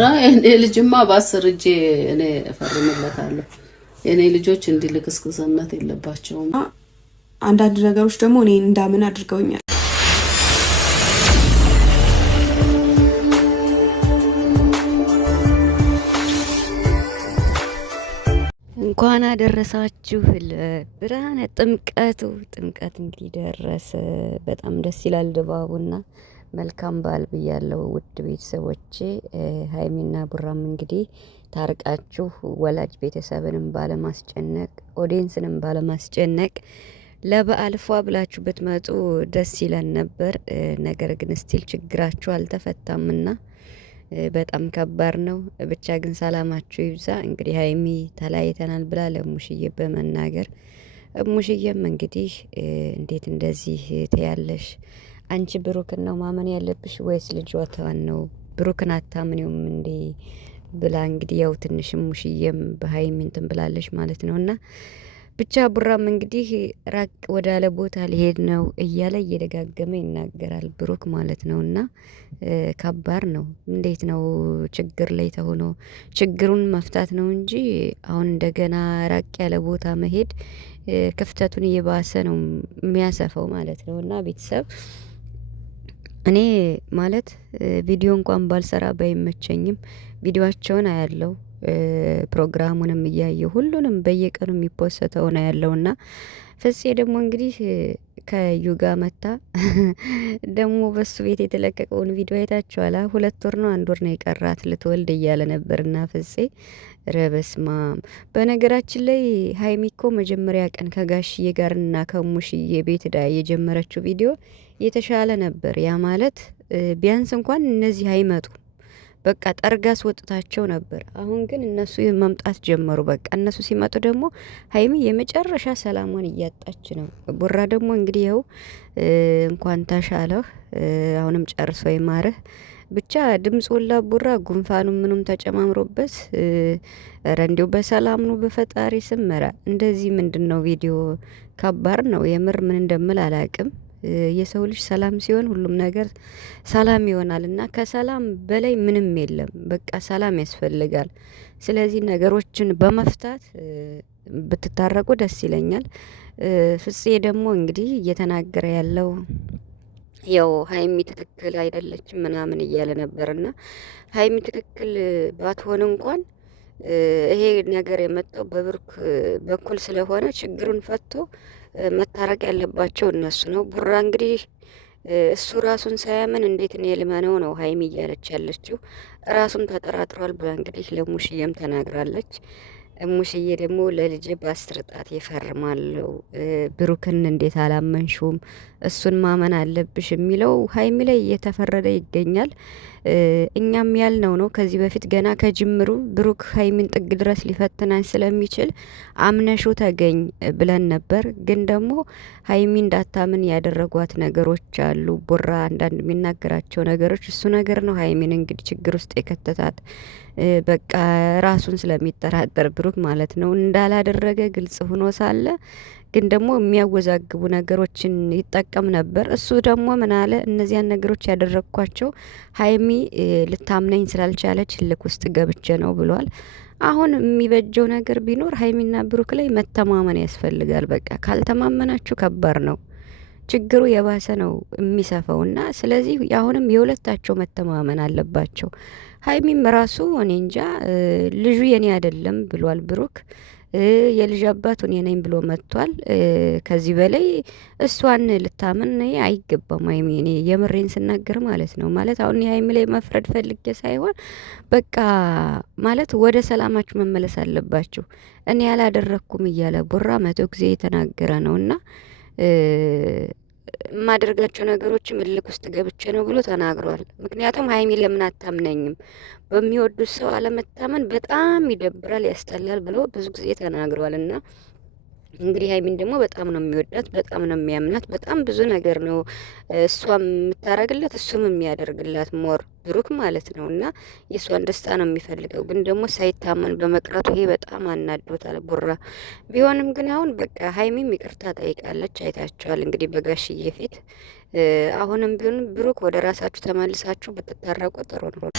ኧረ እኔ ልጅማ በ10 እጄ እኔ እፈርምለታለሁ። የኔ ልጆች እንዲህ ልክስክስነት የለባቸውም። አንዳንድ ነገሮች ደግሞ እኔ እንዳምን አድርገውኛል። እንኳን አደረሳችሁ ለብርሃነ ጥምቀቱ። ጥምቀት እንግዲህ ደረሰ። በጣም ደስ ይላል ድባቡና መልካም በዓል ብያለሁ ውድ ቤተሰቦቼ። ሀይሚና ቡራም እንግዲህ ታርቃችሁ ወላጅ ቤተሰብንም ባለማስጨነቅ ኦዲየንስንም ባለማስጨነቅ ለበዓል ፏ ብላችሁ ብትመጡ ደስ ይለን ነበር። ነገር ግን ስቲል ችግራችሁ አልተፈታምና በጣም ከባድ ነው። ብቻ ግን ሰላማችሁ ይብዛ። እንግዲህ ሀይሚ ተለያይተናል ብላ ለሙሽዬ በመናገር ሙሽዬም እንግዲህ እንዴት እንደዚህ ትያለሽ? አንቺ ብሩክን ነው ማመን ያለብሽ ወይስ ልጇን ነው? ብሩክን አታምኒውም እንዴ ብላ እንግዲህ ያው ትንሽም ሙሽዬም በሀይሚ እንትን ብላለሽ ማለት ነውና ብቻ ቡራም እንግዲህ ራቅ ወዳለ ቦታ ሊሄድ ነው እያለ እየደጋገመ ይናገራል ብሩክ ማለት ነውና ከባድ ነው። እንዴት ነው ችግር ላይ ተሆኖ ችግሩን መፍታት ነው እንጂ አሁን እንደገና ራቅ ያለ ቦታ መሄድ ክፍተቱን እየባሰ ነው የሚያሰፋው ማለት ነውና ቤተሰብ እኔ ማለት ቪዲዮ እንኳን ባልሰራ ባይመቸኝም ቪዲዮአቸውን አያለው ፕሮግራሙንም እያየሁ ሁሉንም በየቀኑ የሚፖስተው ነው ያለውና ፍፄ ደግሞ እንግዲህ ከዩጋ መታ ደግሞ በሱ ቤት የተለቀቀውን ቪዲዮ አይታችኋል። 2 ወር ነው 1 ወር ነው የቀራት ልትወልድ እያለ ነበርና ፍፄ ረበስማም። በነገራችን ላይ ሀይሚኮ መጀመሪያ ቀን ከጋሽዬ ጋርና ከሙሽዬ ቤት ዳ የጀመረችው ቪዲዮ የተሻለ ነበር። ያ ማለት ቢያንስ እንኳን እነዚህ አይመጡም በቃ ጠርጋ አስወጥታቸው ነበር። አሁን ግን እነሱ መምጣት ጀመሩ። በቃ እነሱ ሲመጡ ደግሞ ሀይሚ የመጨረሻ ሰላሟን እያጣች ነው። ቡራ ደግሞ እንግዲህ ይኸው እንኳን ተሻለህ አሁንም ጨርሶ ይማርህ። ብቻ ድምጽ ወላ ቡራ ጉንፋኑ ምኑም ተጨማምሮበት ረ እንዲሁ በሰላም ነው በፈጣሪ ስም መራ እንደዚህ ምንድነው ቪዲዮ ከባድ ነው የምር ምን እንደምል አላቅም። የሰው ልጅ ሰላም ሲሆን ሁሉም ነገር ሰላም ይሆናል እና ከሰላም በላይ ምንም የለም። በቃ ሰላም ያስፈልጋል። ስለዚህ ነገሮችን በመፍታት ብትታረቁ ደስ ይለኛል። ፍፄ ደግሞ እንግዲህ እየተናገረ ያለው ያው ሀይሚ ትክክል አይደለችም ምናምን እያለ ነበርና ሀይሚ ትክክል ባትሆን እንኳን ይሄ ነገር የመጣው በብሩክ በኩል ስለሆነ ችግሩን ፈቶ መታረቅ ያለባቸው እነሱ ነው። ቡራ እንግዲህ እሱ ራሱን ሳያምን እንዴት እኔ ልመነው ነው ሀይሚ እያለች ያለችው። ራሱም ተጠራጥሯል ብላ እንግዲህ ለሙሽዬም ተናግራለች። ሙሽዬ ደግሞ ለልጄ በ10 ጣት ይፈርማለሁ ብሩክን እንዴት አላመንሽውም? እሱን ማመን አለብሽ የሚለው ሀይሚ ላይ እየተፈረደ ይገኛል። እኛም ያልነው ነው ከዚህ በፊት ገና ከጅምሩ ብሩክ ሀይሚን ጥግ ድረስ ሊፈትናኝ ስለሚችል አምነሹ ተገኝ ብለን ነበር። ግን ደግሞ ሀይሚ እንዳታምን ያደረጓት ነገሮች አሉ። ቡራ አንዳንድ የሚናገራቸው ነገሮች እሱ ነገር ነው ሀይሚን እንግዲህ ችግር ውስጥ የከተታት። በቃ ራሱን ስለሚጠራጠር ብሩክ ማለት ነው እንዳላደረገ ግልጽ ሆኖ ሳለ ግን ደግሞ የሚያወዛግቡ ነገሮችን ይጠቀም ነበር። እሱ ደግሞ ምን አለ እነዚያን ነገሮች ያደረግኳቸው ሀይሚ ልታምነኝ ስላልቻለች ልክ ውስጥ ገብቼ ነው ብሏል። አሁን የሚበጀው ነገር ቢኖር ሀይሚና ብሩክ ላይ መተማመን ያስፈልጋል። በቃ ካልተማመናችሁ ከባድ ነው ችግሩ የባሰ ነው የሚሰፋውና ስለዚህ አሁንም የሁለታቸው መተማመን አለባቸው። ሀይሚም ራሱ እኔ እንጃ ልጁ የኔ አይደለም ብሏል ብሩክ የልጅ አባት እኔ ነኝ ብሎ መጥቷል። ከዚህ በላይ እሷን ልታምን አይገባም። ሀይሚ እኔ የምሬን ስናገር ማለት ነው ማለት አሁን የሀይሚ ላይ መፍረድ ፈልጌ ሳይሆን በቃ ማለት ወደ ሰላማችሁ መመለስ አለባችሁ። እኔ ያላደረኩም እያለ ቡራ 100 ጊዜ የተናገረ ነውና የማደርጋቸው ነገሮችም እልክ ውስጥ ገብቼ ነው ብሎ ተናግሯል። ምክንያቱም ሀይሚ ለምን አታምነኝም? በሚወዱት ሰው አለመታመን በጣም ይደብራል፣ ያስጠላል ብሎ ብዙ ጊዜ ተናግሯል። እና እንግዲህ ሀይሚን ደግሞ በጣም ነው የሚወዳት፣ በጣም ነው የሚያምናት፣ በጣም ብዙ ነገር ነው እሷም የምታረግለት እሱም የሚያደርግላት ሞር ብሩክ ማለት ነው። እና የእሷን ደስታ ነው የሚፈልገው። ግን ደግሞ ሳይታመን በመቅረቱ ይሄ በጣም አናዶታል ቡራ። ቢሆንም ግን አሁን በቃ ሀይሚም ይቅርታ ጠይቃለች። አይታችኋል እንግዲህ በጋሽዬ ፊት። አሁንም ቢሆን ብሩክ ወደ ራሳችሁ ተመልሳችሁ ብትታረቁ ጥሩ ነው።